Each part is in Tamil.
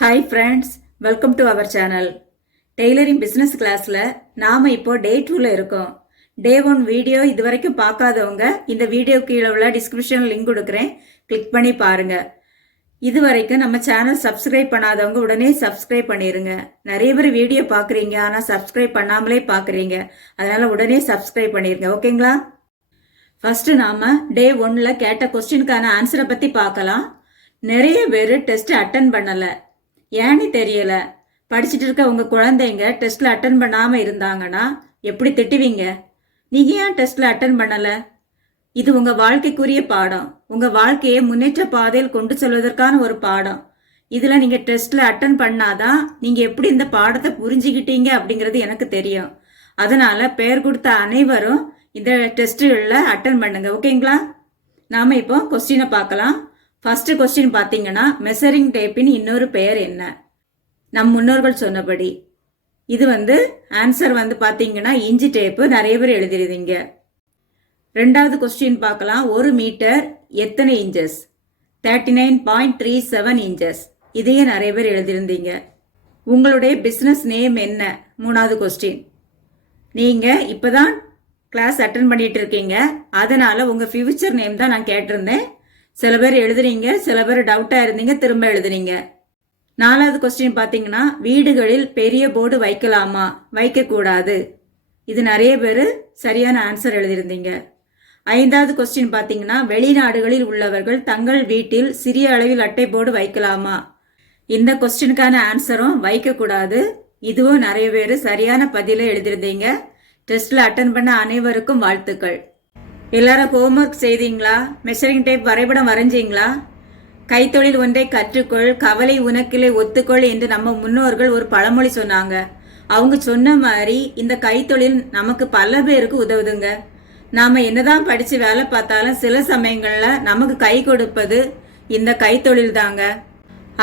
Hi friends, welcome to our channel. Tailoring business கிளாஸில் நாம் இப்போ டே 2ல் இருக்கோம். டே 1 வீடியோ இது வரைக்கும் பார்க்காதவங்க இந்த வீடியோ கீழே உள்ள டிஸ்கிரிப்ஷன் லிங்க் கொடுக்குறேன், கிளிக் பண்ணி பாருங்கள். இது வரைக்கும் நம்ம சேனல் சப்ஸ்கிரைப் பண்ணாதவங்க உடனே சப்ஸ்கிரைப் பண்ணிடுங்க. நிறைய பேர் வீடியோ பார்க்குறீங்க, ஆனால் சப்ஸ்கிரைப் பண்ணாமலே பார்க்குறீங்க. அதனால் உடனே சப்ஸ்கிரைப் பண்ணிடுங்க, ஓகேங்களா? ஃபஸ்ட்டு நாம் டே 1ல் கேட்ட கொஸ்டினுக்கான ஆன்சரை பற்றி பார்க்கலாம். நிறைய பேர் டெஸ்ட் அட்டன் பண்ணலை, ஏன்னு தெரியல. படிச்சுட்டு இருக்க உங்க குழந்தைங்க டெஸ்ட்ல அட்டன் பண்ணாம இருந்தாங்கன்னா எப்படி திட்டுவீங்க? நீங்க ஏன் டெஸ்ட்ல அட்டன் பண்ணல? இது உங்க வாழ்க்கைக்குரிய பாடம், உங்க வாழ்க்கையை முன்னேற்ற பாதையில் கொண்டு செல்வதற்கான ஒரு பாடம். இதுல நீங்க டெஸ்ட்ல அட்டன் பண்ணாதான் நீங்க எப்படி இந்த பாடத்தை புரிஞ்சுக்கிட்டீங்க அப்படிங்கிறது எனக்கு தெரியும். அதனால பெயர் கொடுத்த அனைவரும் இந்த டெஸ்ட்கள்ல அட்டன் பண்ணுங்க, ஓகேங்களா? நாம இப்போ கொஸ்டினை பார்க்கலாம். ஃபர்ஸ்ட் கொஸ்டின் பார்த்தீங்கன்னா, மெஷரிங் டேப்பின் இன்னொரு பெயர் என்ன? நம் முன்னோர்கள் சொன்னபடி இது ஆன்சர் பார்த்தீங்கன்னா இன்ச்சி டேப்பு. நிறைய பேர் எழுதிருந்தீங்க. ரெண்டாவது கொஸ்டின் பார்க்கலாம். ஒரு மீட்டர் எத்தனை இன்ச்சஸ்? 39.37 இன்ச்சஸ். இதையே நிறைய பேர் எழுதியிருந்தீங்க. உங்களுடைய பிஸ்னஸ் நேம் என்ன? மூணாவது கொஸ்டின். நீங்க இப்பதான் கிளாஸ் அட்டன் பண்ணிட்டு இருக்கீங்க, அதனால உங்க ஃபியூச்சர் நேம் தான் நான் கேட்டிருந்தேன். சில பேர் எழுதுறீங்க, சில பேர் டவுட்டா இருந்தீங்க, திரும்ப எழுதுறீங்க. நாலாவது கொஸ்டின் பார்த்தீங்கன்னா, வீடுகளில் பெரிய போர்டு வைக்கலாமா, வைக்கக்கூடாது? இது நிறைய பேர் சரியான ஆன்சர் எழுதியிருந்தீங்க. ஐந்தாவது கொஸ்டின் பார்த்தீங்கன்னா, வெளிநாடுகளில் உள்ளவர்கள் தங்கள் வீட்டில் சிறிய அளவில் அட்டை போர்டு வைக்கலாமா? இந்த கொஸ்டினுக்கான ஆன்சரும் வைக்கக்கூடாது. இதுவும் நிறைய பேர் சரியான பதிலை எழுதியிருந்தீங்க. டெஸ்ட்ல அட்டன் பண்ண அனைவருக்கும் வாழ்த்துக்கள். எல்லாரும் ஹோம்ஒர்க் செய்தீங்களா? மெஷரிங் டேப் வரைபடம் வரைஞ்சீங்களா? கைத்தொழில் ஒன்றை கற்றுக்கொள், கவலை உனக்கிலே ஒத்துக்கொள் என்று நம்ம முன்னோர்கள் ஒரு பழமொழி சொன்னாங்க. அவங்க சொன்ன மாதிரி இந்த கைத்தொழில் நமக்கு பல பேருக்கு உதவுதுங்க. நாம என்னதான் படிச்சு வேலை பார்த்தாலும் சில சமயங்கள்ல நமக்கு கை கொடுப்பது இந்த கைத்தொழில் தாங்க.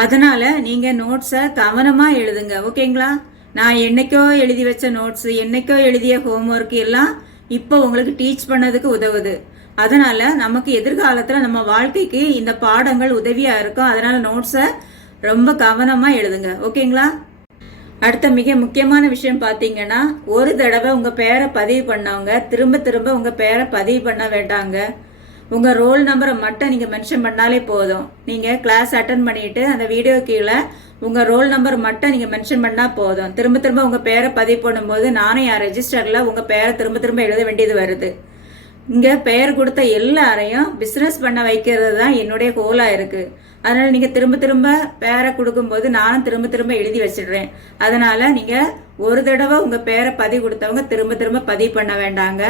அதனால நீங்க நோட்ஸை கவனமா எழுதுங்க, ஓகேங்களா? நான் என்னைக்கோ எழுதி வச்ச நோட்ஸ், என்னைக்கோ எழுதிய ஹோம்ஒர்க் எல்லாம் இப்போ உங்களுக்கு டீச் பண்ணதுக்கு உதவுது. அதனால நமக்கு எதிர்காலத்துல நம்ம வாழ்க்கைக்கு இந்த பாடங்கள் உதவியா இருக்கும். அதனால நோட்ஸை ரொம்ப கவனமா எழுதுங்க, ஓகேங்களா? அடுத்த மிக முக்கியமான விஷயம் பார்த்தீங்கன்னா, ஒரு தடவை உங்க பேரை பதிவு பண்ணவங்க திரும்ப திரும்ப உங்க பேரை பதிவு பண்ண வேண்டாங்க. உங்க ரோல் நம்பரை மட்டும் நீங்க மென்ஷன் பண்ணாலே போதும். நீங்க கிளாஸ் அட்டன் பண்ணிட்டு அந்த வீடியோ கீழே உங்க ரோல் நம்பர் மட்டும் நீங்க மென்ஷன் பண்ணா போதும். திரும்ப திரும்ப உங்க பேரை பதிவு பண்ணும்போது நானே என் ரெஜிஸ்டர்ல உங்க பேரை திரும்ப திரும்ப எழுத வேண்டியது வருது. இங்க பெயர் கொடுத்த எல்லாரையும் பிசினஸ் பண்ண வைக்கிறது தான் என்னுடைய கோலா இருக்கு. அதனால நீங்க திரும்ப திரும்ப பேரை கொடுக்கும்போது நானும் திரும்ப திரும்ப எழுதி வச்சிடுறேன். அதனால நீங்க ஒரு தடவை உங்க பேரை பதிவு கொடுத்தவங்க திரும்ப திரும்ப பதிவு பண்ண வேண்டாங்க.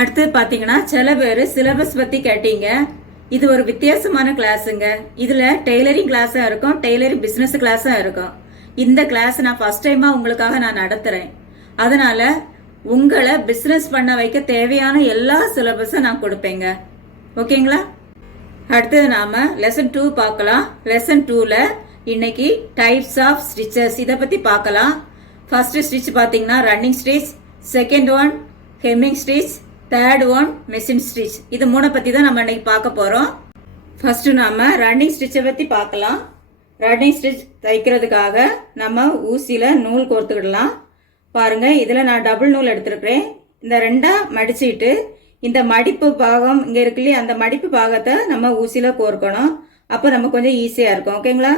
அடுத்து பாத்தீங்கன்னா, சில பேர் சிலபஸ் பத்தி கேட்டீங்க. இது ஒரு வித்தியாசமான கிளாஸுங்க. இதுல டெய்லரிங் கிளாஸும் இருக்கும், டெய்லரிங் பிசினஸ் கிளாஸும் இருக்கும். இந்த கிளாஸ் நான் ஃபர்ஸ்ட் டைமா உங்களுக்காக நான் நடத்துறேன். அதனால உங்களை பிசினஸ் பண்ண வைக்க தேவையான எல்லா சிலபஸும் நான் கொடுப்பேங்க, ஓகேங்களா? அடுத்தது நாம லெசன் 2 பார்க்கலாம். லெசன் 2ல இன்னைக்கு டைப்ஸ் ஆஃப் ஸ்டிச்சஸ் இதை பத்தி பார்க்கலாம். ஃபர்ஸ்ட் ஸ்டிச் பாத்தீங்கன்னா running stitch, second one hemming stitch, third one machine stitch. இது மூணை பத்தி தான் நம்ம இன்னைக்கு பார்க்க போறோம். ஃபர்ஸ்ட் நாம ரன்னிங் ஸ்டிச்சை பத்தி பார்க்கலாம். ரன்னிங் ஸ்டிச் தைக்கிறதுக்காக நம்ம ஊசியில நூல் கோர்த்துக்கிடலாம். பாருங்க, இதுல நான் டபுள் நூல் எடுத்திருக்கிறேன். இந்த ரெண்டா மடிச்சுட்டு இந்த மடிப்பு பாகம் இங்க இருக்கு இல்லையா, அந்த மடிப்பு பாகத்தை நம்ம ஊசியில கோர்க்கணும். அப்போ நம்ம கொஞ்சம் ஈஸியா இருக்கும், ஓகேங்களா?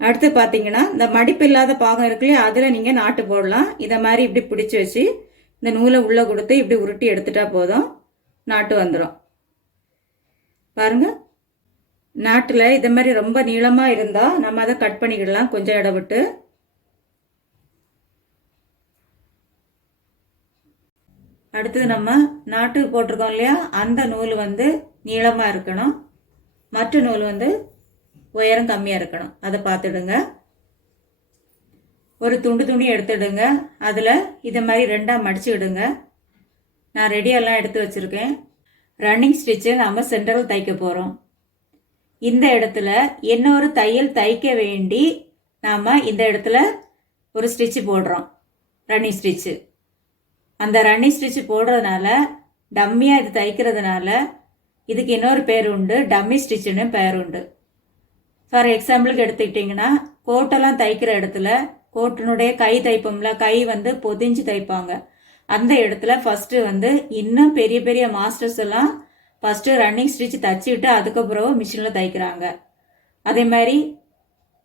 அடுத்து பாத்தீங்கன்னா, இந்த மடிப்பு இல்லாத பாகம் இருக்கு இல்லையா, அதுல நீங்க நாட்டு போடலாம். இத மாதிரி இப்படி பிடிச்சு வச்சு இந்த நூலை உள்ள கொடுத்து இப்படி உருட்டி எடுத்துட்டா போதும், நாட்டு வந்துடும். பாருங்க, நாட்டுல இத மாதிரி ரொம்ப நீளமா இருந்தா நம்ம அதை கட் பண்ணிக்கிடலாம் கொஞ்சம் இடம் விட்டு. அடுத்தது நம்ம நாட்டு போட்டிருக்கோம் இல்லையா, அந்த நூல் நீளமா இருக்கணும், மற்ற நூல் உயரம் கம்மியா இருக்கணும். அதை பார்த்துடுங்க. ஒரு துணி எடுத்துடுங்க. அதுல இத மாதிரி ரெண்டா மடிச்சுடுங்க. நான் ரெடியெல்லாம் எடுத்து வச்சிருக்கேன். ரன்னிங் ஸ்டிச்சு நாம சென்டரில் தைக்க போறோம். இந்த இடத்துல இன்னொரு தையல் தைக்க வேண்டி நாம இந்த இடத்துல ஒரு ஸ்டிச் போடுறோம், ரன்னிங் ஸ்டிச்சு. அந்த ரன்னிங் ஸ்டிச் போடுறதுனால டம்மியாக இது தைக்கிறதுனால இதுக்கு இன்னொரு பேர் உண்டு, டம்மி ஸ்டிச்சுன்னு பேர் உண்டு. ஃபார் எக்ஸாம்பிளுக்கு எடுத்துக்கிட்டிங்கன்னா, கோட்டெல்லாம் தைக்கிற இடத்துல கோட்டினுடைய கை தைப்போம்ல, கை வந்து பொதிஞ்சு தைப்பாங்க. அந்த இடத்துல ஃபஸ்ட்டு வந்து இன்னும் பெரிய பெரிய மாஸ்டர்ஸ் எல்லாம் ஃபஸ்ட்டு ரன்னிங் ஸ்டிச் தைச்சிட்டு அதுக்கப்புறம் மிஷினில் தைக்கிறாங்க. அதே மாதிரி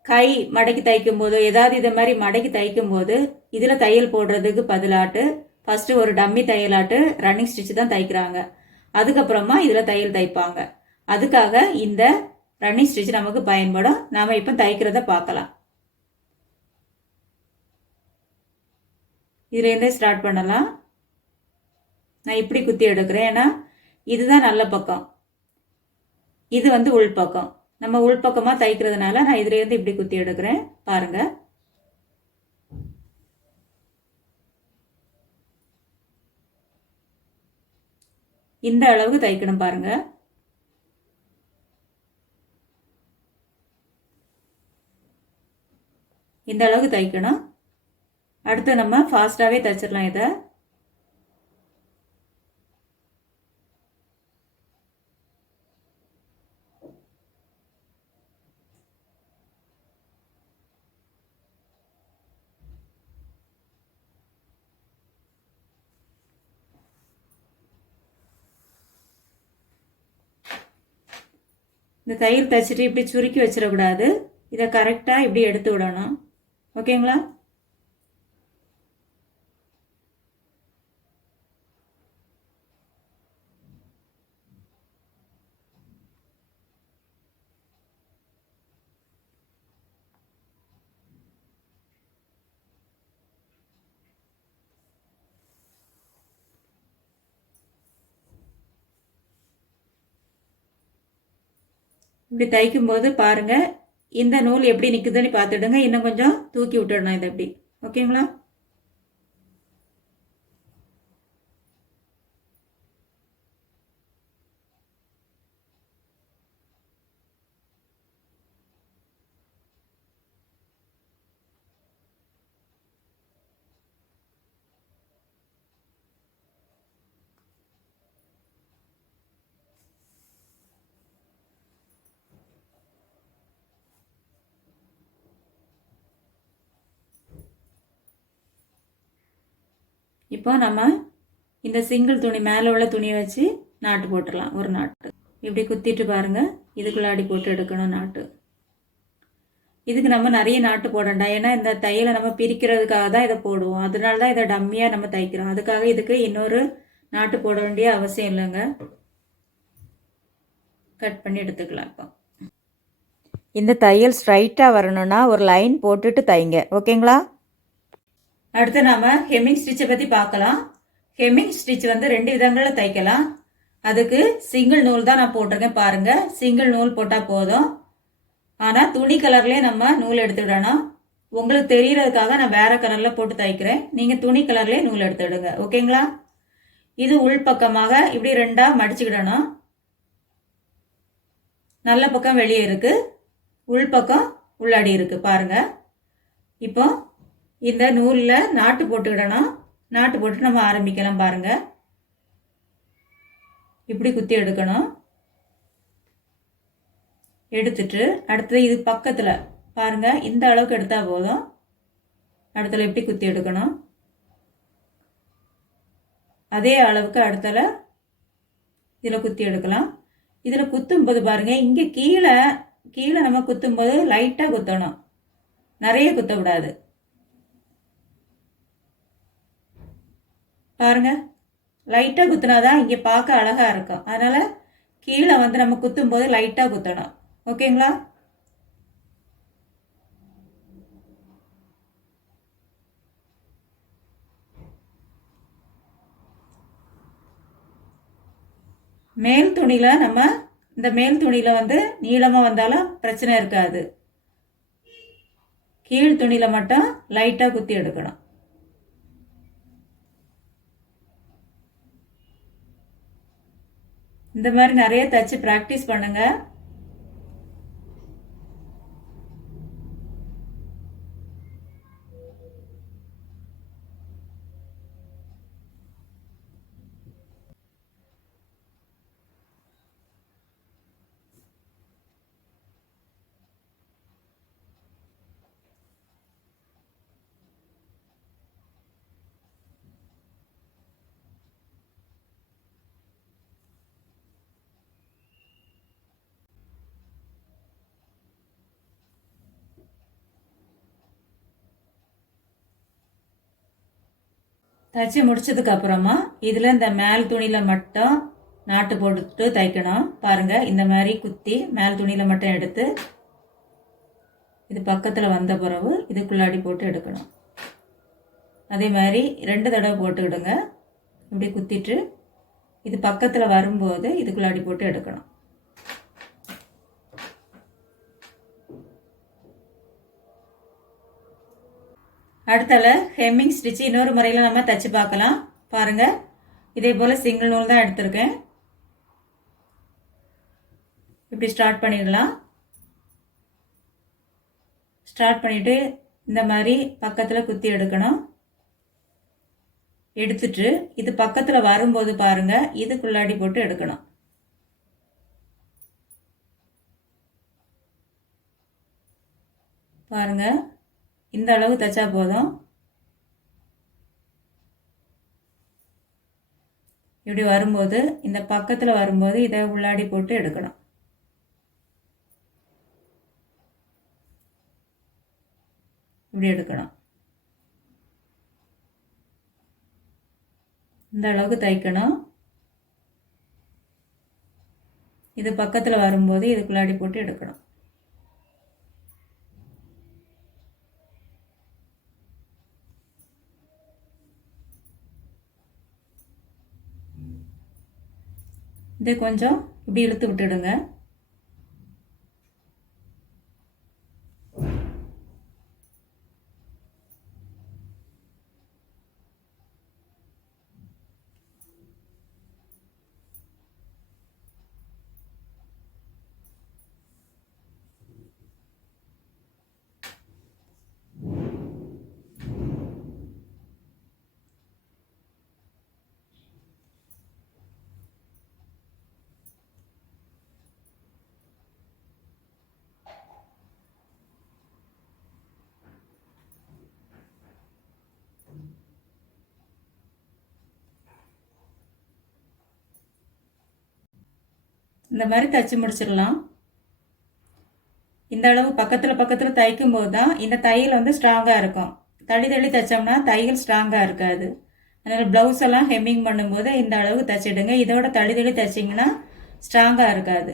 கை மடக்கி தைக்கும் போது ஏதாவது இதை மாதிரி மடக்கி தைக்கும் போது இதில் தையல் போடுறதுக்கு பதிலாட்டு ஃபஸ்ட்டு ஒரு டம்மி தையலாட்டு ரன்னிங் ஸ்டிச் தான் தைக்கிறாங்க. அதுக்கப்புறமா இதில் தையல் தைப்பாங்க. அதுக்காக இந்த ரன்னிங் ஸ்டிச் நமக்கு பயன்படும். நாம் இப்போ தைக்கிறத பார்க்கலாம். இதுலேருந்தே ஸ்டார்ட் பண்ணலாம். நான் இப்படி குத்தி எடுக்கிறேன், ஏன்னா இதுதான் நல்ல பக்கம், இது வந்து உள் பக்கம். நம்ம உள்பக்கமாக தைக்கிறதுனால நான் இதுலேருந்து இப்படி குத்தி எடுக்கிறேன். பாருங்க, இந்த அளவுக்கு தைக்கணும். பாருங்க, இந்த அளவுக்கு தைக்கணும். அடுத்து நம்ம ஃபாஸ்டாகவே தைச்சிடலாம் இதை. இந்த தையல் தைச்சிட்டு இப்படி சுருக்கி வச்சிடக்கூடாது. இதை கரெக்டாக இப்படி எடுத்து விடணும். ஓகேங்களா? இப்படி தைக்கும் போது பாருங்க, இந்த நூல் எப்படி நிற்குதுன்னு பார்த்துடுங்க. இன்னும் கொஞ்சம் தூக்கி விட்டுடணும் இதை அப்படி. ஓகேங்களா? இப்போ நம்ம இந்த சிங்கிள் துணி மேலே உள்ள துணியை வச்சு நாட்டு போட்டுடலாம். ஒரு நாட்டு இப்படி குத்திட்டு பாருங்க, இதுக்குள்ளாடி போட்டு எடுக்கணும் நாட்டு. இதுக்கு நம்ம நிறைய நாட்டு போடண்டா, ஏன்னா இந்த தையலை நம்ம பிரிக்கிறதுக்காக தான் இதை போடுவோம். அதனால தான் இதை டம்மியாக நம்ம தைக்கிறோம். அதுக்காக இதுக்கு இன்னொரு நாட்டு போட வேண்டிய அவசியம் இல்லைங்க. கட் பண்ணி எடுத்துக்கலாம். இப்போ இந்த தையல் ஸ்ட்ரைட்டாக வரணும்னா ஒரு லைன் போட்டுட்டு தைங்க. ஓகேங்களா? அடுத்து நாம ஹெம்மிங் ஸ்டிச்சை பற்றி பார்க்கலாம். ஹெம்மிங் ஸ்டிச் வந்து 2 விதங்களில் தைக்கலாம். அதுக்கு சிங்கிள் நூல் தான் நான் போட்டிருக்கேன். பாருங்க, சிங்கிள் நூல் போட்டால் போதும். ஆனால் துணி கலர்லேயே நம்ம நூல் எடுத்துக்கிடணும். உங்களுக்கு தெரியறதுக்காக நான் வேற கலரில் போட்டு தைக்கிறேன். நீங்கள் துணி கலர்லேயே நூல் எடுத்துடுங்க. ஓகேங்களா? இது உள்பக்கமாக இப்படி 2ஆ மடிச்சுக்கிடணும். நல்ல பக்கம் வெளியே இருக்கு, உள்பக்கம் உள்ளாடி இருக்கு. பாருங்க, இப்போ இந்த நூலில் நாட்டு போட்டுக்கிடணும். நாட்டு போட்டு நம்ம ஆரம்பிக்கலாம். பாருங்க, இப்படி குத்தி எடுக்கணும். எடுத்துட்டு அடுத்தது இது பக்கத்தில் பாருங்க, இந்த அளவுக்கு எடுத்தா போதும். அடுத்தல இப்படி குத்தி எடுக்கணும். அதே அளவுக்கு அடுத்தல இதில் குத்தி எடுக்கலாம். இதில் குத்தும்போது பாருங்க, இங்கே கீழே கீழே நம்ம குத்தும்போது லைட்டாக குத்தணும், நிறைய குத்தக்கூடாது. பாருங்க, லைட்டாக குத்துனாதான் இங்கே பார்க்க அழகா இருக்கும். அதனால கீழே வந்து நம்ம குத்தும்போது லைட்டாக குத்தணும். ஓகேங்களா? மேல் துணியில நம்ம இந்த மேல் துணியில வந்து நீளமா வந்தாலும் பிரச்சனை இருக்காது. கீழ் துணியில மட்டும் லைட்டா குத்தி எடுக்கணும். இந்த மாதிரி நிறைய தச்சு பிராக்டிஸ் பண்ணுங்க. தைச்சி முடிச்சதுக்கு அப்புறமா இதில் இந்த மேல் துணியில் மட்டும் நாட்டு போட்டுட்டு தைக்கணும். பாருங்கள், இந்த மாதிரி குத்தி மேல் துணியில் மட்டும் எடுத்து இது பக்கத்தில் வந்த பிறகு இதுக்குள்ளாடி போட்டு எடுக்கணும். அதே மாதிரி 2 தடவை போட்டுக்கிடுங்க. இப்படி குத்திட்டு இது பக்கத்தில் வரும்போது இதுக்குள்ளாடி போட்டு எடுக்கணும். அடுத்தால ஹெம்மிங் ஸ்டிச் இன்னொரு முறையில் நம்ம தைச்சு பார்க்கலாம். பாருங்கள், இதே போல் சிங்கிள் நூல் தான் எடுத்திருக்கேன். இப்படி ஸ்டார்ட் பண்ணிடலாம். ஸ்டார்ட் பண்ணிவிட்டு இந்த மாதிரி பக்கத்தில் குத்தி எடுக்கணும். எடுத்துட்டு இது பக்கத்தில் வரும்போது பாருங்கள், இதுக்குள்ளாடி போட்டு எடுக்கணும். பாருங்கள், இந்த அளவு தைச்சா போதும். இப்படி வரும்போது இந்த பக்கத்தில் வரும்போது இதை உள்ளாடி போட்டு எடுக்கணும். இப்படி எடுக்கணும். இந்த அளவுக்கு தைக்கணும். இது பக்கத்தில் வரும்போது இதுக்குள்ளாடி போட்டு எடுக்கணும். இதை கொஞ்சம் இப்படி இழுத்து விட்டுடுங்க. இந்த மாதிரி தைச்சி முடிச்சிடலாம். இந்த அளவு பக்கத்தில் தைக்கும் போது தான் இந்த தையல் வந்து ஸ்ட்ராங்காக இருக்கும். தள்ளி தள்ளி தைச்சோம்னா தையல் ஸ்ட்ராங்காக இருக்காது. அதனால் ப்ளவுஸ் எல்லாம் ஹெம்மிங் பண்ணும்போது இந்த அளவுக்கு தைச்சிடுங்க. இதோட தள்ளி தள்ளி தைச்சிங்கன்னா ஸ்ட்ராங்காக இருக்காது.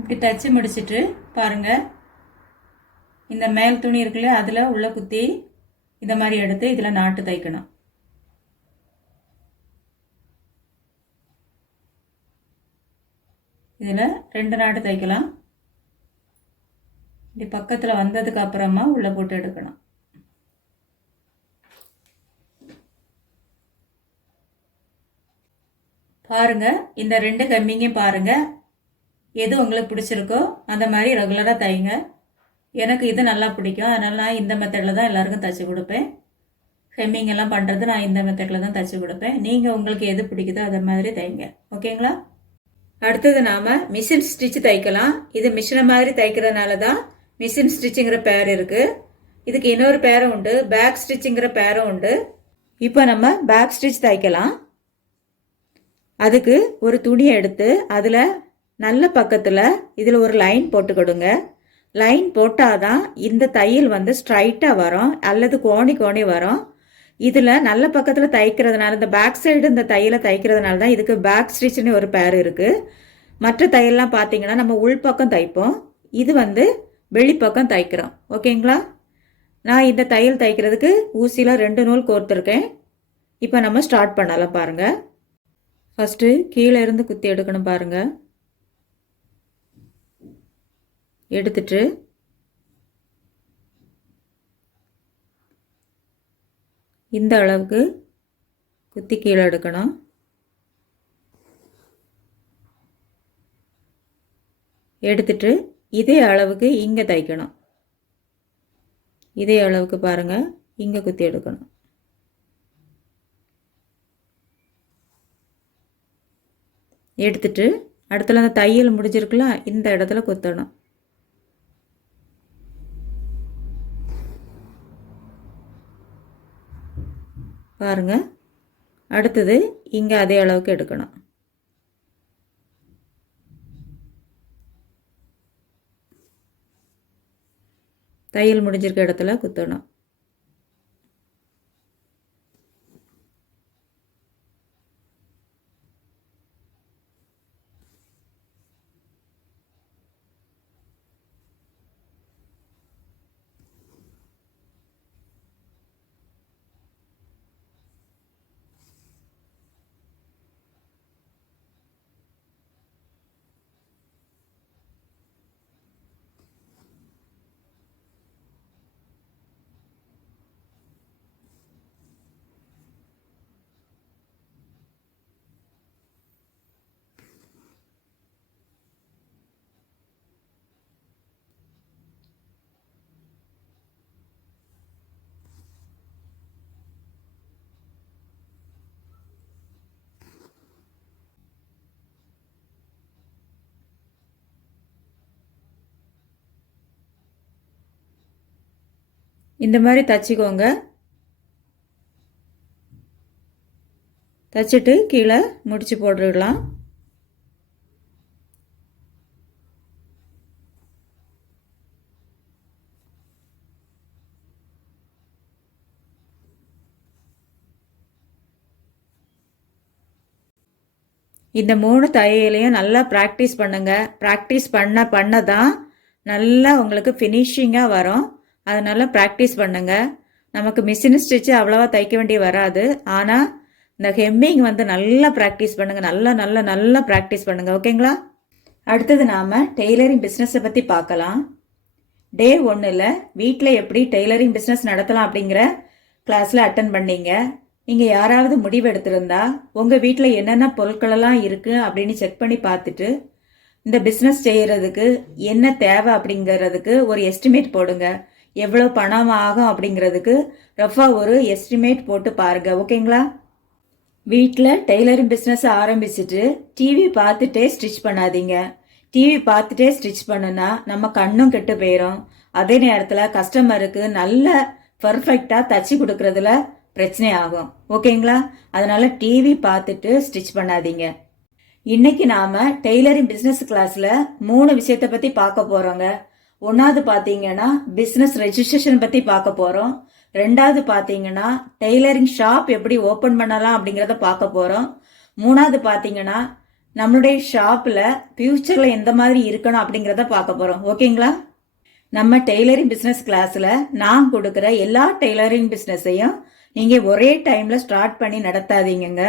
இப்படி தைச்சி முடிச்சுட்டு பாருங்கள், இந்த மேல் துணி இருக்குல்ல, அதில் உள்ள குத்தி இந்த மாதிரி எடுத்து இதில் நாட்டு தைக்கணும். இதில் 2 நாட்டு தைக்கலாம். இப்படி பக்கத்தில் வந்ததுக்கு அப்புறமா உள்ளே போட்டு எடுக்கணும். பாருங்க, இந்த 2 ஹெம்மிங்கையும் பாருங்க, எது உங்களுக்கு பிடிச்சிருக்கோ அந்த மாதிரி ரெகுலராக தைங்க. எனக்கு இது நல்லா பிடிக்கும், அதனால் நான் இந்த மெத்தடில் தான் எல்லாருக்கும் தைச்சி கொடுப்பேன். ஹெம்மிங் எல்லாம் பண்ணுறது நான் இந்த மெத்தடில் தான் தைச்சி கொடுப்பேன். நீங்கள் உங்களுக்கு எது பிடிக்குதோ அதை மாதிரி தைங்க. ஓகேங்களா? அடுத்தது நாம் மிஷின் ஸ்டிச் தைக்கலாம். இது மிஷினை மாதிரி தைக்கிறதுனால தான் மிஷின் ஸ்டிச்சுங்கிற பேர் இருக்குது. இதுக்கு இன்னொரு பேரும் உண்டு, பேக் ஸ்டிச்சுங்கிற பேரும் உண்டு. இப்போ நம்ம பேக் ஸ்டிச் தைக்கலாம். அதுக்கு ஒரு துணியை எடுத்து அதில் நல்ல பக்கத்தில் இதில் ஒரு லைன் போட்டுக்கிடுங்க. லைன் போட்டால் தான் இந்த தையல் வந்து ஸ்ட்ரைட்டாக வரும், அல்லது கோணி கோணி வரும். இதில் நல்ல பக்கத்தில் தைக்கிறதுனால, இந்த பேக் சைடு இந்த தையலை தைக்கிறதுனால தான் இதுக்கு பேக் ஸ்டிச்னு ஒரு பேர் இருக்குது. மற்ற தையல்லாம் பார்த்தீங்கன்னா நம்ம உள்பக்கம் தைப்போம், இது வந்து வெளிப்பக்கம் தைக்கிறோம். ஓகேங்களா? நான் இந்த தையல் தைக்கிறதுக்கு ஊசியில் 2 நூல் கோர்த்துருக்கேன். இப்போ நம்ம ஸ்டார்ட் பண்ணலாம். பாருங்கள், ஃபஸ்ட்டு கீழே இருந்து குத்தி எடுக்கணும். பாருங்கள், எடுத்துட்டு இந்த அளவுக்கு குத்தி கீழே எடுக்கணும். எடுத்துட்டு இதே அளவுக்கு இங்கே தைக்கணும். இதே அளவுக்கு பாருங்கள், இங்கே குத்தி எடுக்கணும். எடுத்துட்டு அடுத்துல அந்த தையல் முடிஞ்சிருக்குல்ல, இந்த இடத்துல குத்தணும். பாருங்கள். அடுத்தது இங்கே அதே அளவுக்கு எடுக்கணும். தையல் முடிஞ்சிருக்க இடத்துல குத்தணும். இந்த மாதிரி தச்சுக்கோங்க. தச்சுட்டு கீழே முடிச்சு போட்டுடலாம். இந்த 3 தையலையும் நல்லா ப்ராக்டிஸ் பண்ணுங்க. ப்ராக்டிஸ் பண்ண தான் நல்லா உங்களுக்கு ஃபினிஷிங்காக வரும். அதனால ப்ராக்டிஸ் பண்ணுங்க. நமக்கு மிஷின் ஸ்டிச்சு அவ்வளோவா தைக்க வேண்டிய வராது. ஆனால் இந்த ஹெம்மிங் வந்து நல்லா ப்ராக்டிஸ் பண்ணுங்கள். நல்லா ப்ராக்டிஸ் பண்ணுங்கள். ஓகேங்களா? அடுத்தது நாம் டெய்லரிங் பிஸ்னஸை பற்றி பார்க்கலாம். டே 1ல் வீட்டில் எப்படி டெய்லரிங் பிஸ்னஸ் நடத்தலாம் அப்படிங்கிற கிளாஸில் அட்டன் பண்ணீங்க. நீங்கள் யாராவது முடிவு எடுத்திருந்தா உங்கள் வீட்டில் என்னென்ன பொருட்களெல்லாம் இருக்குது அப்படின்னு செக் பண்ணி பார்த்துட்டு இந்த பிஸ்னஸ் செய்கிறதுக்கு என்ன தேவை அப்படிங்கிறதுக்கு ஒரு எஸ்டிமேட் போடுங்க. எவ்வளோ பணம் ஆகும் அப்படிங்கிறதுக்கு ரஃபாக ஒரு எஸ்டிமேட் போட்டு பாருங்கள். ஓகேங்களா? வீட்டில் டெய்லரிங் பிஸ்னஸ் ஆரம்பிச்சுட்டு டிவி பார்த்துட்டே ஸ்டிச் பண்ணாதீங்க. டிவி பார்த்துட்டே ஸ்டிச் பண்ணுனா நம்ம கண்ணும் கெட்டு போயிடும். அதே நேரத்தில் கஸ்டமருக்கு நல்ல பர்ஃபெக்டாக தச்சு கொடுக்கறதுல பிரச்சனை ஆகும். ஓகேங்களா? அதனால டிவி பார்த்துட்டு ஸ்டிச் பண்ணாதீங்க. இன்னைக்கு நாம டெய்லரிங் பிஸ்னஸ் கிளாஸ்ல 3 விஷயத்தை பத்தி பார்க்க போறோங்க. 1வது பாத்தீங்கன்னா பிஸ்னஸ் ரெஜிஸ்ட்ரேஷன் பத்தி பார்க்க போறோம். 2வது பாத்தீங்கன்னா டெய்லரிங் ஷாப் எப்படி ஓபன் பண்ணலாம் அப்படிங்கறத பார்க்க போறோம். 3வது பாத்தீங்கன்னா நம்மளுடைய ஷாப்ல ஃபியூச்சர்ல எந்த மாதிரி இருக்கணும் அப்படிங்கறத பார்க்க போறோம். ஓகேங்களா? நம்ம டெய்லரிங் பிஸ்னஸ் கிளாஸ்ல நான் கொடுக்குற எல்லா டெய்லரிங் பிஸ்னஸையும் நீங்க ஒரே டைம்ல ஸ்டார்ட் பண்ணி நடத்தாதீங்க.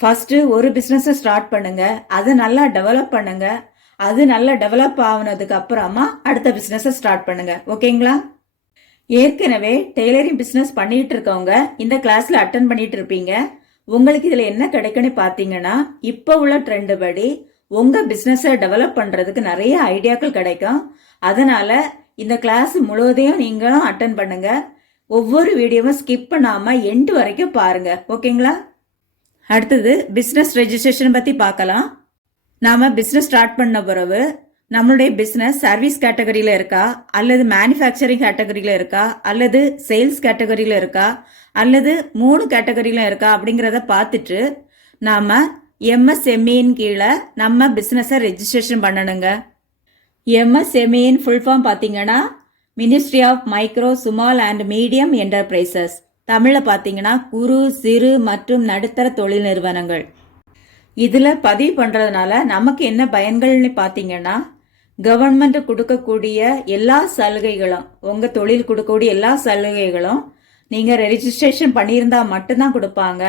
ஃபர்ஸ்ட் ஒரு பிஸ்னஸை ஸ்டார்ட் பண்ணுங்க. அதை நல்லா டெவலப் பண்ணுங்க. அது நல்லா டெவலப் ஆனதுக்கு அப்புறமா அடுத்த பிஸ்னஸை ஸ்டார்ட் பண்ணுங்க. ஓகேங்களா? ஏற்கனவே டெய்லரிங் பிஸ்னஸ் பண்ணிட்டு இருக்கவங்க இந்த கிளாஸ்ல அட்டன் பண்ணிட்டு இருப்பீங்க. உங்களுக்கு இதுல என்ன கிடைக்குன்னு பாத்தீங்கன்னா இப்போ உள்ள ட்ரெண்ட் படி உங்க பிஸ்னஸை டெவலப் பண்றதுக்கு நிறைய ஐடியாக்கள் கிடைக்கும். அதனால இந்த கிளாஸ் முழுவதையும் நீங்களும் அட்டன் பண்ணுங்க. ஒவ்வொரு வீடியோவும் ஸ்கிப் பண்ணாம எண்ட் வரைக்கும் பாருங்க. ஓகேங்களா? அடுத்தது பிஸ்னஸ் ரெஜிஸ்ட்ரேஷன் பத்தி பார்க்கலாம். நாம பிஸ்னஸ் ஸ்டார்ட் பண்ண பிறகு நம்மளுடைய பிஸ்னஸ் சர்வீஸ் கேட்டகரியில இருக்கா, அல்லது மேனுஃபேக்சரிங் கேட்டகரியில இருக்கா, அல்லது சேல்ஸ் கேட்டகரியில இருக்கா, அல்லது 3 கேட்டகரியில இருக்கா அப்படிங்கிறத பார்த்துட்டு நாம எம்எஸ்எம்இன் கீழே நம்ம பிஸ்னஸை ரெஜிஸ்ட்ரேஷன் பண்ணணுங்க. எம்எஸ்எம்இன் ஃபுல் ஃபார்ம் பார்த்தீங்கன்னா ministry of micro small and medium enterprises. தமிழில் பார்த்தீங்கன்னா குறு சிறு மற்றும் நடுத்தர தொழில் நிறுவனங்கள். இதில் பதிவு பண்ணுறதுனால நமக்கு என்ன பயன்கள்னு பார்த்தீங்கன்னா கவர்மெண்ட் கொடுக்கக்கூடிய எல்லா சலுகைகளும், உங்கள் தொழில் கொடுக்கக்கூடிய எல்லா சலுகைகளும் நீங்கள் ரெஜிஸ்ட்ரேஷன் பண்ணியிருந்தா மட்டும்தான் கொடுப்பாங்க.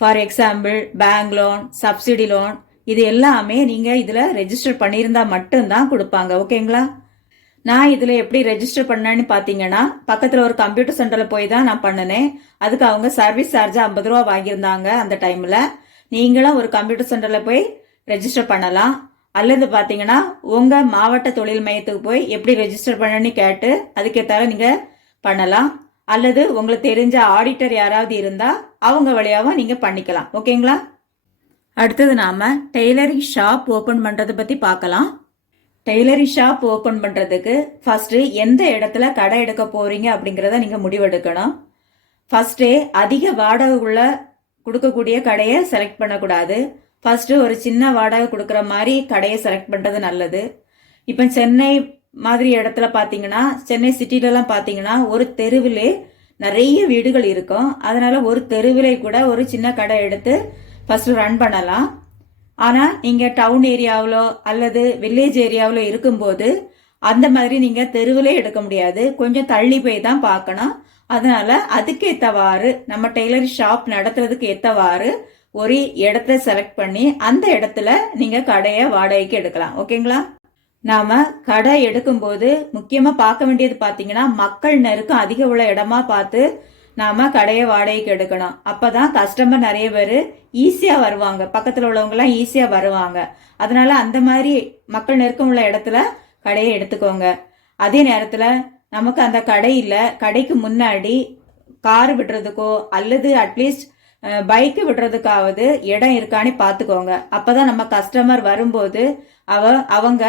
For example bank loan, subsidy loan, இது எல்லாமே நீங்கள் இதில் ரெஜிஸ்டர் பண்ணியிருந்தா மட்டும்தான் கொடுப்பாங்க. ஓகேங்களா? நான் இதில் எப்படி ரெஜிஸ்டர் பண்ணேன்னு பார்த்தீங்கன்னா பக்கத்தில் ஒரு கம்ப்யூட்டர் சென்டரில் போய் தான் நான் பண்ணினேன். அதுக்கு அவங்க சர்வீஸ் சார்ஜ் 50 ரூபா வாங்கியிருந்தாங்க. அந்த டைமில் நீங்களும் ஒரு கம்ப்யூட்டர் சென்டரில் போய் ரெஜிஸ்டர் பண்ணலாம். அல்லது பார்த்தீங்கன்னா உங்கள் மாவட்ட தொழில் மையத்துக்கு போய் எப்படி ரெஜிஸ்டர் பண்ணணும்னு கேட்டு அதுக்கேற்றால நீங்கள் பண்ணலாம். அல்லது உங்களுக்கு தெரிஞ்ச ஆடிட்டர் யாராவது இருந்தால் அவங்க வழியாகவும் நீங்கள் பண்ணிக்கலாம். ஓகேங்களா? அடுத்தது நாம் டெய்லரிங் ஷாப் ஓப்பன் பண்ணுறதை பற்றி பார்க்கலாம். டெய்லரிங் ஷாப் ஓப்பன் பண்ணுறதுக்கு ஃபர்ஸ்ட் எந்த இடத்துல கடை எடுக்க போறீங்க அப்படிங்கிறத நீங்கள் முடிவெடுக்கணும். ஃபர்ஸ்டே அதிக வாடகை உள்ள கொடுக்கக்கூடிய கடையை செலக்ட் பண்ணக்கூடாது. ஃபர்ஸ்ட் ஒரு சின்ன வாடகை கொடுக்குற மாதிரி கடையை செலக்ட் பண்ணுறது நல்லது. இப்போ சென்னை மாதிரி இடத்துல பார்த்தீங்கன்னா, சென்னை சிட்டிலலாம் பார்த்தீங்கன்னா ஒரு தெருவிலே நிறைய வீடுகள் இருக்கும். அதனால ஒரு தெருவிலே கூட ஒரு சின்ன கடை எடுத்து ஃபர்ஸ்ட் ரன் பண்ணலாம். ஆனால் நீங்கள் டவுன் ஏரியாவிலோ அல்லது வில்லேஜ் ஏரியாவிலோ இருக்கும்போது அந்த மாதிரி நீங்கள் தெருவிலே எடுக்க முடியாது, கொஞ்சம் தள்ளி போய் தான் பார்க்கணும். அதனால அதுக்கு ஏற்றவாறு நம்ம டெய்லர் ஷாப் நடத்துறதுக்கு ஏற்றவாறு ஒரு இடத்த செலக்ட் பண்ணி அந்த இடத்துல நீங்க கடையை வாடகைக்கு எடுக்கலாம். ஓகேங்களா? நாம கடை எடுக்கும்போது முக்கியமா பார்க்க வேண்டியது பாத்தீங்கன்னா, மக்கள் நெருக்கம் அதிக உள்ள இடமா பார்த்து நாம கடையை வாடகைக்கு எடுக்கணும். அப்பதான் கஸ்டமர் நிறைய பேர் ஈஸியா வருவாங்க, பக்கத்துல உள்ளவங்க எல்லாம் ஈஸியா வருவாங்க. அதனால அந்த மாதிரி மக்கள் நெருக்கம் உள்ள இடத்துல கடையை எடுத்துக்கோங்க. அதே நேரத்துல நமக்கு அந்த கடைக்கு முன்னாடி கார் விடுறதுக்கோ அல்லது அட்லீஸ்ட் பைக்கு விடுறதுக்காவது இடம் இருக்கான்னு பார்த்துக்கோங்க. அப்பதான் நம்ம கஸ்டமர் வரும்போது அவங்க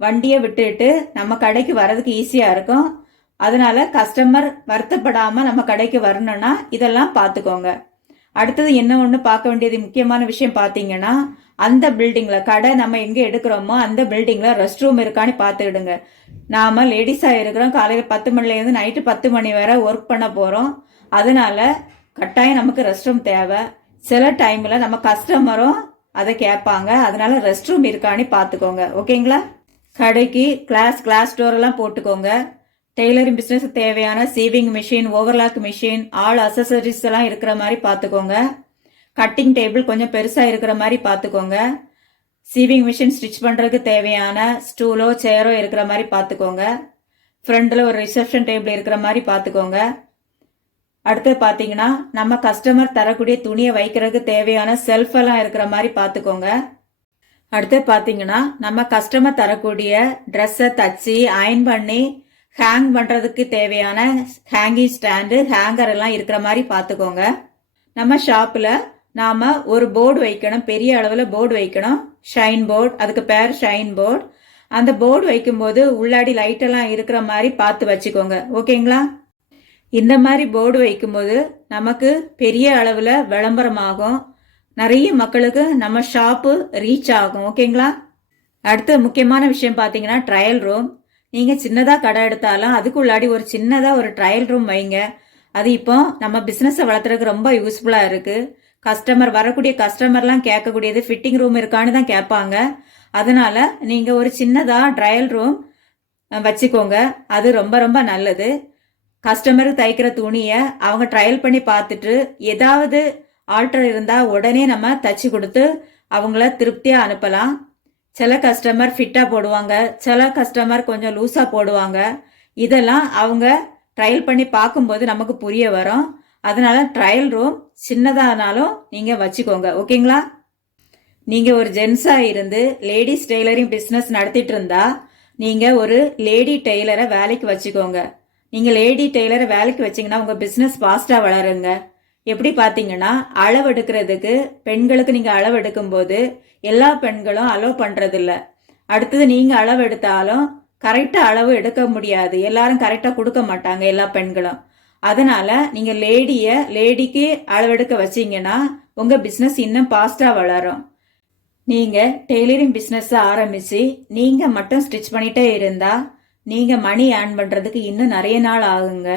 வண்டியை விட்டுட்டு நம்ம கடைக்கு வர்றதுக்கு ஈஸியா இருக்கும். அதனால கஸ்டமர் வருத்தப்படாம நம்ம கடைக்கு வரணும்னா இதெல்லாம் பார்த்துக்கோங்க. அடுத்தது என்ன ஒன்று பார்க்க வேண்டியது முக்கியமான விஷயம் பார்த்தீங்கன்னா, அந்த பில்டிங்ல கடை நம்ம எங்க எடுக்கிறோமோ அந்த பில்டிங்ல ரெஸ்ட் ரூம் இருக்கான்னு பார்த்துக்கிடுங்க. நாம லேடிஸா இருக்கிறோம், காலையில் 10 மணிலேருந்து நைட்டு 10 மணி வரை ஒர்க் பண்ண போறோம். அதனால கட்டாயம் நமக்கு ரெஸ்ட் ரூம் தேவை. சில டைம்ல நம்ம கஸ்டமரும் அதை கேட்பாங்க. அதனால ரெஸ்ட் ரூம் இருக்கான்னு பார்த்துக்கோங்க. ஓகேங்களா? கடைக்கு கிளாஸ் டோர் எல்லாம் போட்டுக்கோங்க. டெய்லரிங் பிசினஸ் தேவையான sewing machine, overlock machine, all accessories எல்லாம் இருக்கிற மாதிரி பார்த்துக்கோங்க. கட்டிங் டேபிள் கொஞ்சம் பெருசா இருக்கிற மாதிரி பார்த்துக்கோங்க. சீவிங் மிஷின் ஸ்டிச் பண்றதுக்கு தேவையான ஸ்டூலோ சேரோ இருக்கிற மாதிரி பார்த்துக்கோங்க. ஃப்ரண்ட்ல ஒரு ரிசப்ஷன் டேபிள் இருக்கிற மாதிரி பார்த்துக்கோங்க. அடுத்து பார்த்தீங்கன்னா, நம்ம கஸ்டமர் தரக்கூடிய துணியை வைக்கிறதுக்கு தேவையான செல்ஃப் எல்லாம் இருக்கிற மாதிரி பார்த்துக்கோங்க. அடுத்து பார்த்தீங்கன்னா, நம்ம கஸ்டமர் தரக்கூடிய ட்ரெஸ்ஸை தச்சு அயன் பண்ணி ஹேங் பண்றதுக்கு தேவையான ஹேங்கிங் ஸ்டாண்டு, ஹேங்கர் எல்லாம் இருக்கிற மாதிரி பார்த்துக்கோங்க. நம்ம ஷாப்ல நாம ஒரு போர்டு வைக்கணும், பெரிய அளவில் போர்டு வைக்கணும், ஷைன் போர்டு. அதுக்கு பேர் ஷைன் போர்டு. அந்த போர்டு வைக்கும்போது உள்ளாடி லைட் எல்லாம் இருக்கிற மாதிரி பார்த்து வச்சுக்கோங்க. ஓகேங்களா? இந்த மாதிரி போர்டு வைக்கும்போது நமக்கு பெரிய அளவில் விளம்பரமாகும், நிறைய மக்களுக்கு நம்ம ஷாப்பு ரீச் ஆகும். ஓகேங்களா? அடுத்த முக்கியமான விஷயம் பார்த்தீங்கன்னா, ட்ரையல் ரூம். நீங்கள் சின்னதாக கடை எடுத்தாலும் அதுக்குள்ளாடி ஒரு சின்னதாக ஒரு ட்ரையல் ரூம் வைங்க. அது இப்போ நம்ம பிஸ்னஸை வளர்த்துறதுக்கு ரொம்ப யூஸ்ஃபுல்லாக இருக்குது. வரக்கூடிய கஸ்டமர்லாம் கேட்கக்கூடியது ஃபிட்டிங் ரூம் இருக்கான்னு தான் கேட்பாங்க. அதனால நீங்கள் ஒரு சின்னதாக ட்ரையல் ரூம் வச்சுக்கோங்க. அது ரொம்ப ரொம்ப நல்லது. கஸ்டமருக்கு தைக்கிற துணியை அவங்க ட்ரையல் பண்ணி பார்த்துட்டு ஏதாவது ஆல்டர் இருந்தால் உடனே நம்ம தச்சு கொடுத்து அவங்கள திருப்தியாக அனுப்பலாம். சில கஸ்டமர் ஃபிட்டாக போடுவாங்க, சில கஸ்டமர் கொஞ்சம் லூஸாக போடுவாங்க. இதெல்லாம் அவங்க ட்ரையல் பண்ணி பார்க்கும்போது நமக்கு புரிய வரும். அதனால ட்ரையல் ரூம் சின்னதானாலும் நீங்கள் வச்சுக்கோங்க. ஓகேங்களா? நீங்கள் ஒரு ஜென்ஸாக இருந்து லேடிஸ் டெய்லரிங் பிஸ்னஸ் நடத்திட்டு இருந்தா நீங்கள் ஒரு லேடி டெய்லரை வேலைக்கு வச்சுக்கோங்க. நீங்கள் லேடி டெய்லரை வேலைக்கு வச்சிங்கன்னா உங்கள் பிஸ்னஸ் ஃபாஸ்ட்டாக வளருங்க. எப்படி பார்த்தீங்கன்னா, அளவு எடுக்கிறதுக்கு பெண்களுக்கு நீங்கள் அளவு எடுக்கும்போது எல்லா பெண்களும் அலோவ் பண்ணுறதில்ல. அடுத்தது நீங்கள் அளவு எடுத்தாலும் கரெக்டாக அளவு எடுக்க முடியாது, எல்லாரும் கரெக்டாக கொடுக்க மாட்டாங்க எல்லா பெண்களும். அதனால நீங்கள் லேடிக்கு அளவெடுக்க வச்சிங்கன்னா உங்கள் பிஸ்னஸ் இன்னும் ஃபாஸ்ட்டாக வளரும். நீங்கள் டெய்லரிங் பிஸ்னஸை ஆரம்பித்து நீங்கள் மட்டும் ஸ்டிச் பண்ணிகிட்டே இருந்தால் நீங்கள் மணி ஏர்ன் பண்ணுறதுக்கு இன்னும் நிறைய நாள் ஆகுங்க.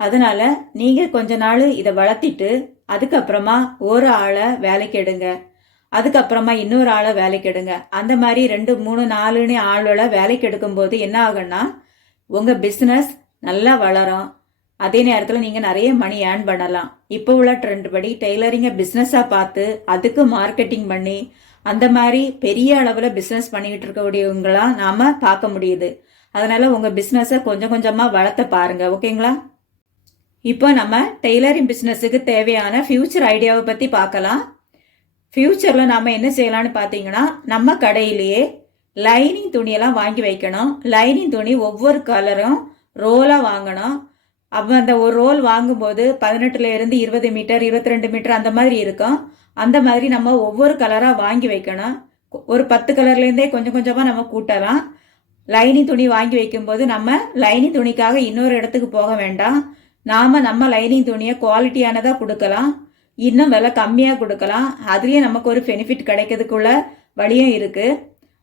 அதனால நீங்கள் கொஞ்ச நாள் இதை வளர்த்திட்டு அதுக்கப்புறமா ஒரு ஆளை வேலைக்கு எடுங்க, அதுக்கப்புறமா இன்னொரு ஆளை வேலைக்கு எடுங்க. அந்த மாதிரி 2, 3, 4 ஆளோட வேலைக்கு எடுக்கும்போது என்ன ஆகுன்னா உங்கள் பிஸ்னஸ் நல்லா வளரும். அதே நேரத்தில் நீங்கள் நிறைய மணி ஏர்ன் பண்ணலாம். இப்போ உள்ள ட்ரெண்ட் படி டெய்லரிங்கை பிஸ்னஸாக பார்த்து அதுக்கு மார்க்கெட்டிங் பண்ணி அந்த மாதிரி பெரிய அளவில் பிஸ்னஸ் பண்ணிக்கிட்டு இருக்கக்கூடியவங்களாம் நாம் பார்க்க முடியுது. அதனால உங்கள் பிஸ்னஸை கொஞ்சம் கொஞ்சமாக வளர்த்த பாருங்க. ஓகேங்களா? இப்போ நம்ம டெய்லரிங் பிஸ்னஸுக்கு தேவையான ஃபியூச்சர் ஐடியாவை பற்றி பார்க்கலாம். ஃபியூச்சரில் நாம் என்ன செய்யலாம்னு பார்த்தீங்கன்னா, நம்ம கடையிலேயே லைனிங் துணியெல்லாம் வாங்கி வைக்கணும். லைனிங் துணி ஒவ்வொரு கலரும் ரோலாக வாங்கணும். அப்போ அந்த ஒரு ரோல் வாங்கும்போது 18 to 20 மீட்டர், 22 மீட்டர் அந்த மாதிரி இருக்கும். அந்த மாதிரி நம்ம ஒவ்வொரு கலராக வாங்கி வைக்கணும். ஒரு 10 கலர்லேருந்தே கொஞ்சம் கொஞ்சமாக நம்ம கூட்டலாம். லைனிங் துணி வாங்கி வைக்கும்போது நம்ம லைனிங் துணிக்காக இன்னொரு இடத்துக்கு போக வேண்டாம். நாம நம்ம லைனிங் துணியை குவாலிட்டியானதா கொடுக்கலாம், இன்னும் விலை கம்மியா கொடுக்கலாம். அதுலயே நமக்கு ஒரு பெனிஃபிட் கிடைக்கிறதுக்குள்ள வழியும் இருக்கு.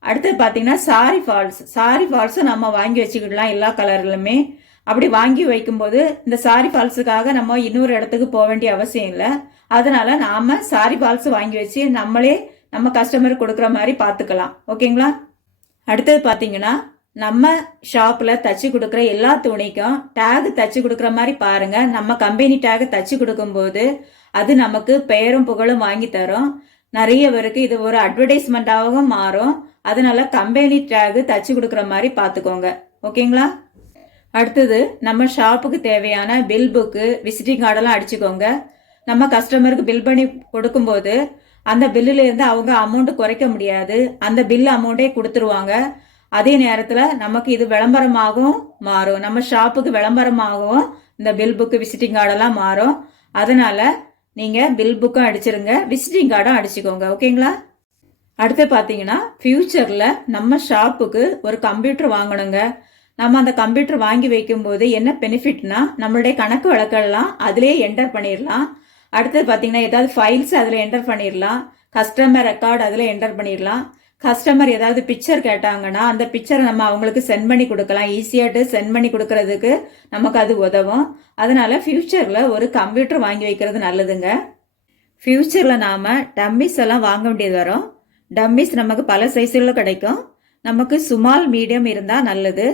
அடுத்தது பார்த்தீங்கன்னா சாரி ஃபால்ஸும் நம்ம வாங்கி வச்சுக்கிடலாம் எல்லா கலர்களுமே. அப்படி வாங்கி வைக்கும்போது இந்த சாரி ஃபால்ஸுக்காக நம்ம இன்னொரு இடத்துக்கு போக வேண்டிய அவசியம் இல்லை. அதனால நாம சாரி ஃபால்ஸ் வாங்கி வச்சு நம்மளே நம்ம கஸ்டமருக்கு கொடுக்குற மாதிரி பார்த்துக்கலாம். ஓகேங்களா? அடுத்தது பார்த்தீங்கன்னா நம்ம ஷாப்பில் தச்சு கொடுக்குற எல்லா துணிக்கும் டேக் தச்சு கொடுக்குற மாதிரி பாருங்க. நம்ம கம்பெனி டேக் தச்சு கொடுக்கும்போது அது நமக்கு பெயரும் புகழும் வாங்கி தரும். நிறைய பேருக்கு இது ஒரு அட்வர்டைஸ்மெண்ட்டாகவும் மாறும். அதனால கம்பெனி டேக் தச்சு கொடுக்குற மாதிரி பார்த்துக்கோங்க. ஓகேங்களா? அடுத்தது நம்ம ஷாப்புக்கு தேவையான பில் புக்கு, விசிட்டிங் கார்டெல்லாம் அடிச்சுக்கோங்க. நம்ம கஸ்டமருக்கு பில் பண்ணி கொடுக்கும்போது அந்த பில்லுல இருந்து அவங்க அமௌண்ட் குறைக்க முடியாது. அந்த பில் அமௌண்ட்டே கொடுத்துருவாங்க. அதே நேரத்தில் நமக்கு இது விளம்பரமாகவும் மாறும். நம்ம ஷாப்புக்கு விளம்பரமாகவும் இந்த பில் புக்கு, விசிட்டிங் கார்டெல்லாம் மாறும். அதனால நீங்க பில் புக்கும் அடிச்சிருங்க, விசிட்டிங் கார்டும் அடிச்சுக்கோங்க. ஓகேங்களா? அடுத்து பார்த்தீங்கன்னா ஃபியூச்சர்ல நம்ம ஷாப்புக்கு ஒரு கம்ப்யூட்டர் வாங்கணுங்க. நம்ம அந்த கம்ப்யூட்டர் வாங்கி வைக்கும்போது என்ன பெனிஃபிட்னா நம்மளுடைய கணக்கு வழக்கெல்லாம் அதிலே என்டர் பண்ணிடலாம். அடுத்தது பார்த்தீங்கன்னா ஏதாவது ஃபைல்ஸ் அதில் என்டர் பண்ணிடலாம். கஸ்டமர் ரெக்கார்டு அதில் என்டர் பண்ணிடலாம். கஸ்டமர் ஏதாவது பிக்சர் கேட்டாங்கன்னா அந்த பிக்சரை நம்ம அவங்களுக்கு சென்ட் பண்ணி கொடுக்கலாம். ஈஸியாட்டு சென்ட் பண்ணி கொடுக்கறதுக்கு நமக்கு அது உதவும். அதனால ஃபியூச்சரில் ஒரு கம்ப்யூட்டர் வாங்கி வைக்கிறது நல்லதுங்க. ஃபியூச்சரில் நாம் டம்மிஸ் எல்லாம் வாங்க வேண்டியது வரும். டம்மிஸ் நமக்கு பல சைஸில் கிடைக்கும். நமக்கு ஸ்மால் மீடியம் இருந்தால் நல்லது.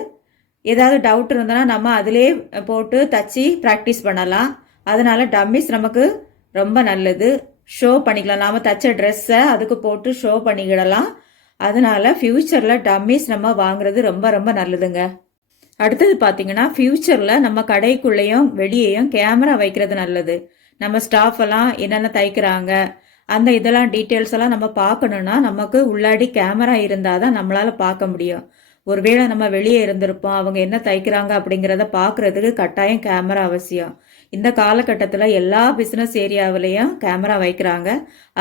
ஏதாவது டவுட் இருந்தனா நம்ம அதிலே போட்டு தச்சு ப்ராக்டிஸ் பண்ணலாம். அதனால டம்மிஸ் நமக்கு ரொம்ப நல்லது. ஷோ பண்ணிக்கலாம். நாம் தச்ச ட்ரெஸ்ஸை அதுக்கு போட்டு ஷோ பண்ணிக்கிடலாம். அதனால ஃபியூச்சரில் டம்மிஸ் நம்ம வாங்குறது ரொம்ப ரொம்ப நல்லதுங்க. அடுத்தது பார்த்தீங்கன்னா ஃபியூச்சரில் நம்ம கடைக்குள்ளேயும் வெளியேயும் கேமரா வைக்கிறது நல்லது. நம்ம ஸ்டாஃப் எல்லாம் என்னென்ன தைக்கிறாங்க அந்த இதெல்லாம் டீட்டெயில்ஸ் எல்லாம் நம்ம பார்க்கணுன்னா நமக்கு உள்ளாடி கேமரா இருந்தால் தான் நம்மளால் பார்க்க முடியும். ஒருவேளை நம்ம வெளியே இருந்திருப்போம், அவங்க என்ன தைக்கிறாங்க அப்படிங்கிறத பார்க்கறதுக்கு கட்டாயம் கேமரா அவசியம். இந்த காலகட்டத்தில் எல்லா பிஸ்னஸ் ஏரியாவிலையும் கேமரா வைக்கிறாங்க.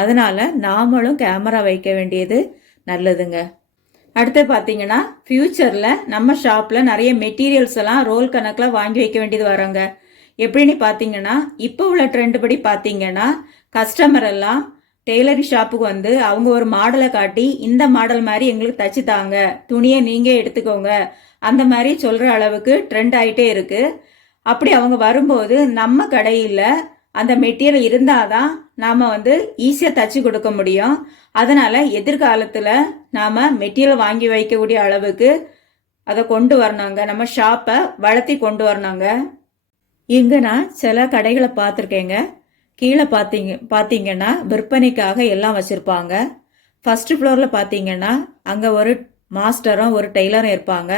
அதனால நாமளும் கேமரா வைக்க வேண்டியது நல்லதுங்க. அடுத்து பார்த்தீங்கன்னா ஃபியூச்சரில் நம்ம ஷாப்பில் நிறைய மெட்டீரியல்ஸ் எல்லாம் ரோல் கணக்கில் வாங்கி வைக்க வேண்டியது வரோங்க. எப்படின்னு பார்த்தீங்கன்னா இப்போ உள்ள ட்ரெண்ட் படி பார்த்தீங்கன்னா கஸ்டமர் எல்லாம் டெய்லரிங் ஷாப்புக்கு வந்து அவங்க ஒரு மாடலை காட்டி இந்த மாடல் மாதிரி எங்களுக்கு தச்சு தாங்க, துணியை நீங்கள் எடுத்துக்கோங்க, அந்த மாதிரி சொல்கிற அளவுக்கு ட்ரெண்ட் ஆகிட்டே இருக்கு. அப்படி அவங்க வரும்போது நம்ம கடையில் அந்த மெட்டீரியல் இருந்தாதான் நாம் வந்து ஈஸியாக தச்சு கொடுக்க முடியும். அதனால எதிர்காலத்தில் நாம் மெட்டீரியல் வாங்கி வைக்கக்கூடிய அளவுக்கு அதை கொண்டு வரணுங்க. நம்ம ஷாப்பை வளர்த்தி கொண்டு வரணுங்க. இங்கே நான் சில கடைகளை பார்த்துருக்கேங்க. கீழே பார்த்தீங்கன்னா விற்பனைக்காக எல்லாம் வச்சுருப்பாங்க. ஃபர்ஸ்ட் ஃப்ளோரில் பார்த்தீங்கன்னா அங்கே ஒரு மாஸ்டரும் ஒரு டெய்லரும் இருப்பாங்க.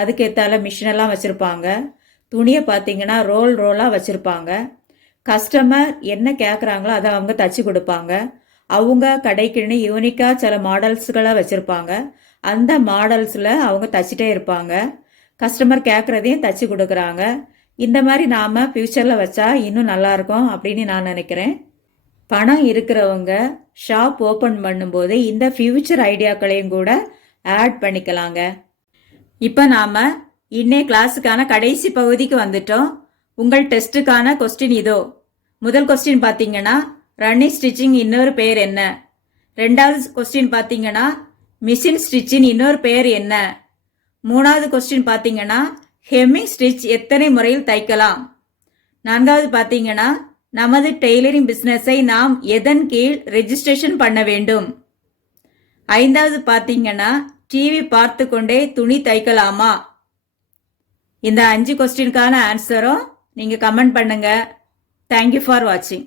அதுக்கேற்றால மிஷினெல்லாம் வச்சுருப்பாங்க. துணியை பார்த்தீங்கன்னா ரோலாக வச்சுருப்பாங்க. கஸ்டமர் என்ன கேட்குறாங்களோ அதை அவங்க தச்சு கொடுப்பாங்க. அவங்க கடைக்குன்னு யூனிக்காக சில மாடல்ஸ்களை வச்சுருப்பாங்க. அந்த மாடல்ஸில் அவங்க தச்சுட்டே இருப்பாங்க. கஸ்டமர் கேட்குறதையும் தச்சு கொடுக்குறாங்க. இந்த மாதிரி நாம் ஃபியூச்சரில் வச்சா இன்னும் நல்லாயிருக்கும் அப்படின்னு நான் நினைக்கிறேன். பணம் இருக்கிறவங்க ஷாப் ஓப்பன் பண்ணும்போது இந்த ஃபியூச்சர் ஐடியாக்களையும் கூட ஆட் பண்ணிக்கலாங்க. இப்போ நாம் இன்னே கிளாஸுக்கான கடைசி பகுதிக்கு வந்துட்டோம். உங்கள் டெஸ்ட்டுக்கான கொஸ்டின் இதோ. முதல் கொஸ்டின் பார்த்தீங்கன்னா ரன்னிங் ஸ்டிச்சிங் இன்னொரு பெயர் என்ன? ரெண்டாவது கொஸ்டின் பார்த்தீங்கன்னா மிஷின் ஸ்டிச்சின் இன்னொரு பெயர் என்ன? மூணாவது கொஸ்டின் பார்த்தீங்கன்னா ஹெம்மிங் ஸ்டிச் எத்தனை முறையில் தைக்கலாம்? நான்காவது பார்த்தீங்கன்னா நமது டெய்லரிங் பிஸ்னஸை நாம் எதன் கீழ் ரெஜிஸ்ட்ரேஷன் பண்ண வேண்டும்? ஐந்தாவது பார்த்தீங்கன்னா டிவி பார்த்து கொண்டே துணி தைக்கலாமா? இந்த 5 கொஸ்டினுக்கான ஆன்சரும் நீங்கள் கமெண்ட் பண்ணுங்க. தேங்க்யூ ஃபார் வாட்சிங்.